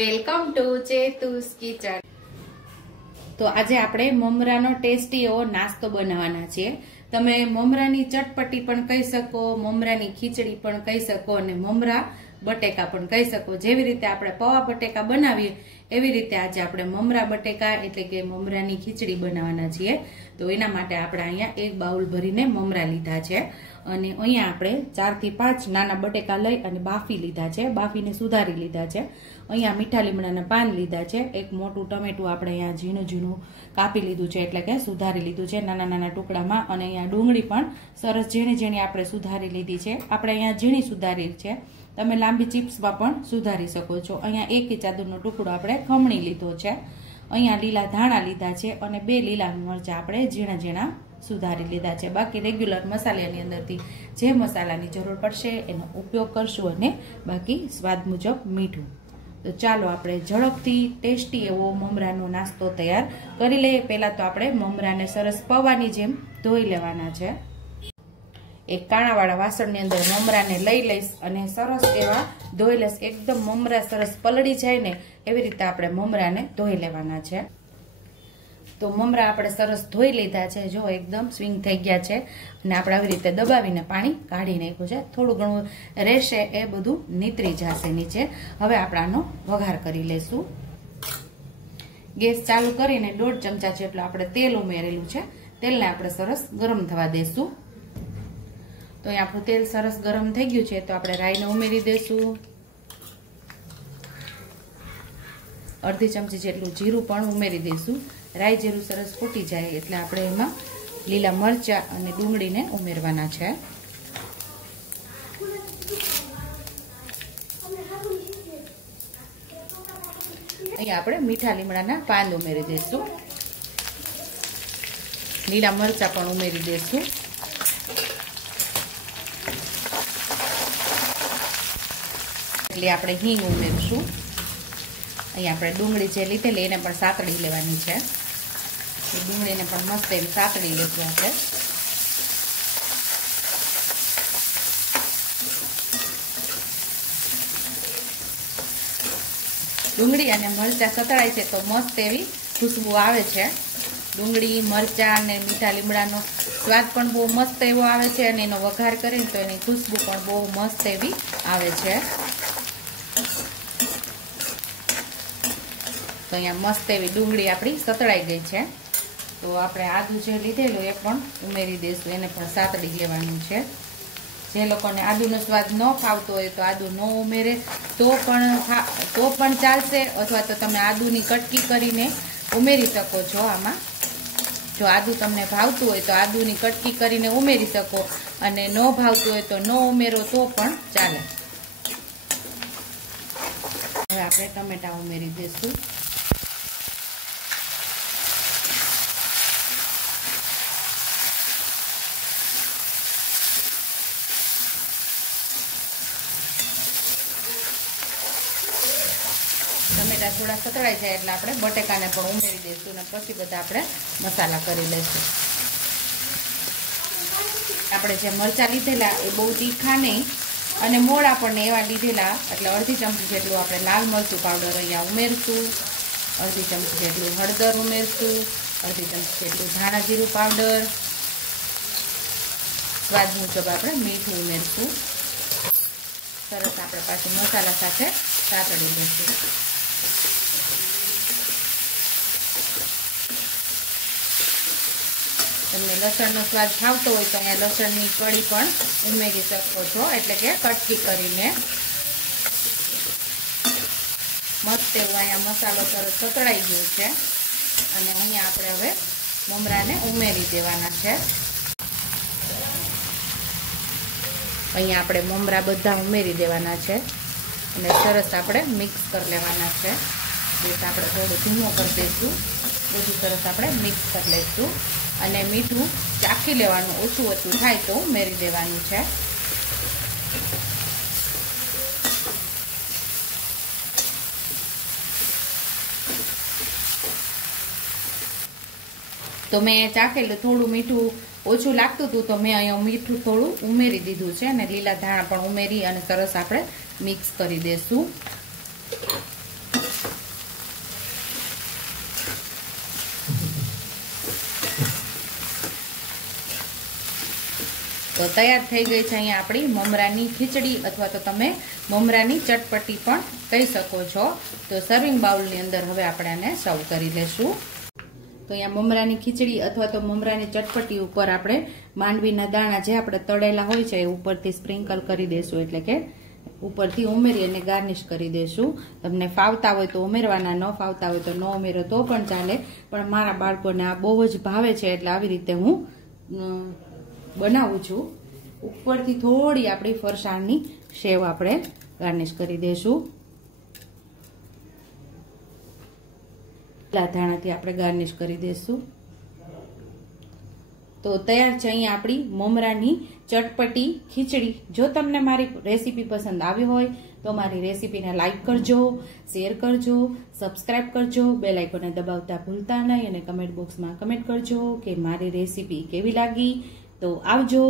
Welcome to ચેતુસ kitchen. તો આજે આપણે મમરાનો ટેસ્ટી એવો નાસ્તો બનાવવાના છીએ। તમે મમરાની ચટપટી પણ કહી શકો, મમરાની ખીચડી પણ કહી શકો અને મમરા બટેકા પણ કહી શકો। જેવી રીતે આપણે પૌવા બટેકા બનાવીએ એવી રીતે આજે આપણે મમરા બટેકા એટલે કે મમરાની ખીચડી બનાવવાના છીએ। તો એના માટે આપણે અહીંયા એક બાઉલ ભરીને મમરા લીધા છે અને અહીંયા આપણે 4 થી 5 નાના બટેકા લઈ અને બાફી લીધા છે, બાફીને સુધારી લીધા છે। અહીંયા મીઠા લીમડાના પાન લીધા છે, એક મોટું ટમેટું આપણે અહીંયા ઝીણું ઝીણું કાપી લીધું છે એટલે કે સુધારી લીધું છે નાના નાના ટુકડામાં, અને અહીંયા ડુંગળી પણ સરસ ઝીણી ઝીણી આપણે સુધારી લીધી છે। આપણે અહીંયા ઝીણી સુધારી છે, તમે લાંબી ચિપ્સમાં પણ સુધારી શકો છો। અહીંયા 1 ઇંચ આદુનો ટુકડો આપણે ખમણી લીધો છે, અહીંયા લીલા ધાણા લીધા છે અને 2 લીલા મરચાં આપણે ઝીણા ઝીણા સુધારી લીધા છે। બાકી રેગ્યુલર મસાલાની અંદરથી જે મસાલાની જરૂર પડશે એનો ઉપયોગ કરશું અને બાકી સ્વાદ મુજબ મીઠું। તો ચાલો આપણે ઝડપથી ટેસ્ટી એવો મમરાનો નાસ્તો તૈયાર કરી લઈએ। પહેલા તો આપણે મમરાને સરસ પૌવાની જેમ ધોઈ લેવાના છે। એક કાણાવાળા વાસણની અંદર મમરાને લઈ લઈશ અને સરસ એવા ધોઈ લઈશ, એકદમ મમરા સરસ પલળી જાય ને એવી રીતે આપણે મમરાને ધોઈ લેવાના છે। તો મમરા આપણે સરસ ધોઈ લીધા છે, જો એકદમ સ્વિંગ થઈ ગયા છે અને આપણે આવી રીતે દબાવીને પાણી કાઢી નાખ્યું છે, થોડું ઘણું રહેશે એ બધું નીતરી જશે નીચે। હવે આપણે આનો વઘાર કરી લઈશું। ગેસ ચાલુ કરીને 1.5 ચમચા જેટલું આપણે તેલ ઉમેરેલું છે, તેલને આપણે સરસ ગરમ થવા દઈશું। તો અહીં આપણું તેલ સરસ ગરમ થઈ ગયું છે, તો આપણે રાઈને ઉમેરી દઈશું। અડધી ચમચી જેટલું જીરું પણ ઉમેરી દઈશું। રાઈ જીરું સરસ ફૂટી જાય એટલે આપણે એમાં લીલા મરચાં અને ડુંગળીને ઉમેરવાના છે। અહીં આપણે મીઠા લીમડાના પાન ઉમેરી દઈશું, લીલા મરચાં પણ ઉમેરી દઈશું। એટલે આપણે હિંગ ઉમેરશું। અહીં આપણે ડુંગળી જે લીધેલી એને પણ સાતડી લેવાની છે, ડુંગળીને પણ મસ્ત એવી સાતડી લેશું આપણે। ડુંગળી અને મરચાં સતળાય છે તો મસ્ત એવી ખુશ્બુ આવે છે। ડુંગળી, મરચાં અને મીઠા લીમડાનો સ્વાદ પણ બહુ મસ્ત એવો આવે છે અને એનો વઘાર કરીને તો એની ખુશ્બુ પણ બહુ મસ્ત એવી આવે છે। તો અહીંયા મસ્ત એવી ડુંગળી આપણી સતળાઈ ગઈ છે, તો આપણે આદુ જે લીધેલું એ પણ ઉમેરી દઈશું, એને પણ સાતડી લેવાનું છે। જે લોકોને આદુનો સ્વાદ ન ફાવતો હોય તો આદુ ન ઉમેરે તો પણ ચાલશે, અથવા તો તમે આદુની કટકી કરીને ઉમેરી શકો છો આમાં। જો આદુ તમને ભાવતું હોય તો આદુની કટકી કરીને ઉમેરી શકો અને ન ભાવતું હોય તો ન ઉમેરો તો પણ ચાલે। હવે આપણે ટમેટા ઉમેરી દઈશું। ટમેટા થોડા સતળાઈ જાય એટલે આપણે બટેકાને પણ ઉમેરી દઈશું અને પછી બધા આપણે મસાલા કરી લઈશું। આપણે જે મરચાં લીધેલા એ બહુ તીખા નહીં અને મોળા પણ એવા લીધેલા, એટલે અડધી ચમચી જેટલું આપણે લાલ મરચું પાવડર અહીંયા ઉમેરશું, અડધી ચમચી જેટલું હળદર ઉમેરશું, અડધી ચમચી જેટલું ધાણા જીરું પાવડર, સ્વાદ મુજબ આપણે મીઠું ઉમેરશું। સરસ આપણે પાછું મસાલા સાથે સાતળી લઈશું। તમને લસણનો સ્વાદ ભાવતો હોય તો અહીંયા લસણની કળી પણ ઉમેરી શકો છો, એટલે કે કટકી કરીને। મસ્ત એવું અહીંયા મસાલો સરસ સતળાઈ ગયો છે અને અહીંયા આપણે હવે મમરાને ઉમેરી દેવાના છે। અહીંયા આપણે મમરા બધા ઉમેરી દેવાના છે અને સરસ આપણે મિક્સ કરી લેવાના છે। ગેસ આપણે થોડું ધીમો કરી દઈશું, બધું સરસ આપણે મિક્સ કરી લઈશું અને મીઠું ચાખી લેવાનું, ઓછું ઓછું થાય તો ઉમેરી દેવાનું છે। તો મેં ચાખેલું થોડું મીઠું ઓછું લાગતું હતું તો મેં અહીંયા મીઠું થોડું ઉમેરી દીધું છે અને લીલા ધાણા પણ ઉમેરી અને સરસ આપણે મિક્સ કરી દઈશું। તો તૈયાર થઈ ગઈ છે અહીંયા આપણી મમરાની ખીચડી અથવા તો તમે મમરાની ચટપટી પણ કહી શકો છો. તો સર્વિંગ બાઉલની અંદર હવે આપણે આને સર્વ કરી લેશું. તો અહીંયા મમરાની ખીચડી અથવા તો મમરાની ચટપટી ઉપર આપણે માંડવીના દાણા જે આપણે તળેલા હોય છે એ ઉપરથી સ્પ્રિંકલ કરી દેશું, એટલે કે ઉપરથી ઉમેરી અને ગાર્નિશ કરી દેશું. તમને ફાવતા હોય તો ઉમેરવાના, ન ફાવતા હોય તો ન ઉમેરો તો પણ ચાલે, પણ મારા બાળકોને આ બહુ જ ભાવે છે એટલે આવી રીતે હું બનાવું છું. ઉપરથી થોડી આપણી ફરસાણની સેવ આપણે ગાર્નિશ કરી દેશું. ધાણાથી આપણે ગાર્નિશ કરી દેશું. તો તૈયાર છે અહીંયા આપણી મમરાની ચટપટી ખીચડી. જો તમને મારી રેસીપી પસંદ આવી હોય તો મારી રેસીપીને લાઈક કરજો, શેર કરજો, સબસ્ક્રાઇબ કરજો, બેલ આઇકોનને દબાવતા ભૂલતા નહીં અને કમેન્ટ બોક્સમાં કમેન્ટ કરજો કે મારી રેસીપી કેવી લાગી. તો આવજો.